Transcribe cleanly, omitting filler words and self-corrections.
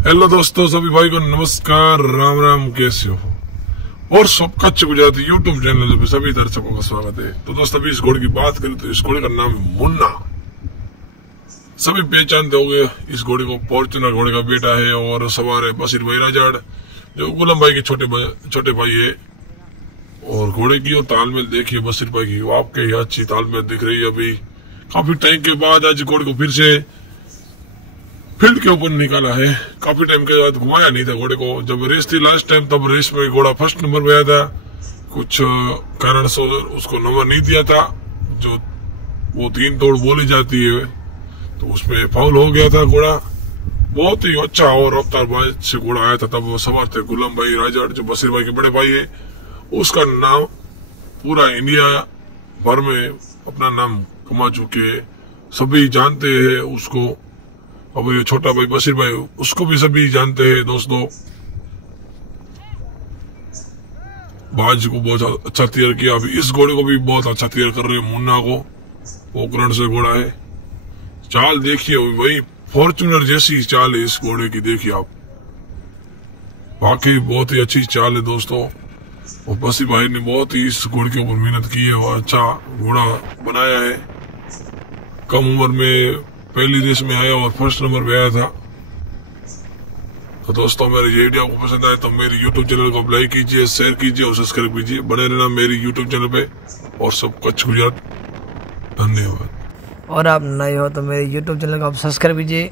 Hello दोस्तों, सभी भाई को नमस्कार, राम राम, कैसे हो? और सबका कच्छ गुजराती यूट्यूब चैनल पे सभी दर्शकों का स्वागत है। तो दोस्तों, अभी इस घोड़े की बात करें तो इस घोड़े का नाम है मुन्ना। सभी पहचानते होंगे इस घोड़े को। फॉर्च्यूनर घोड़े का बेटा है और सवार है बशीर भाई राजाड़, जो गुलाम भाई के छोटे भाई है। और घोड़े की और तालमेल देखिए बशीर भाई की, आपके अच्छी तालमेल दिख रही है। अभी काफी टाइम के बाद आज घोड़े को फिर से फील्ड के ऊपर निकाला है। काफी टाइम के बाद घुमाया नहीं था घोड़े को। जब रेस थी लास्ट टाइम, तब रेस में घोड़ा फर्स्ट नंबर पे आया था। कुछ कारण से उसको नंबर नहीं दिया था, जो वो 3 तोड़ बोली जाती है, तो उसमें फाउल हो गया था घोड़ा। बहुत ही अच्छा और रफ्तार बाज से घोड़ा आया था। तब वो सवार थे गुलाम भाई राजाड़, जो बशीर भाई के बड़े भाई है। उसका नाम पूरा इंडिया भर में अपना नाम कमा चुके, सभी जानते हैं उसको। अब ये छोटा भाई बशीर भाई, उसको भी सभी जानते हैं दोस्तों। बाज को बहुत अच्छा तैयार किया। अभी इस घोड़े को भी बहुत अच्छा तैयार कर रहे हैं मुन्ना को। पोखरण से घोड़ा है। चाल देखिए, वही फॉर्च्यूनर जैसी चाल है इस घोड़े की, देखिए आप। वाकई बहुत ही अच्छी चाल है दोस्तों। और बशीर भाई ने बहुत ही इस घोड़े के ऊपर मेहनत की है और अच्छा घोड़ा बनाया है। कम उम्र में पहली रेस में आया और फर्स्ट नंबर पे आया था। तो दोस्तों, मेरे ये वीडियो आपको पसंद आए तो मेरी यूट्यूब चैनल को लाइक कीजिए, शेयर कीजिए और सब्सक्राइब कीजिए। बने रहना मेरी यूट्यूब चैनल पे। और सब कच्छ गुजरात। धन्यवाद। और आप नए हो तो मेरे यूट्यूब चैनल को आप सब्सक्राइब कीजिए।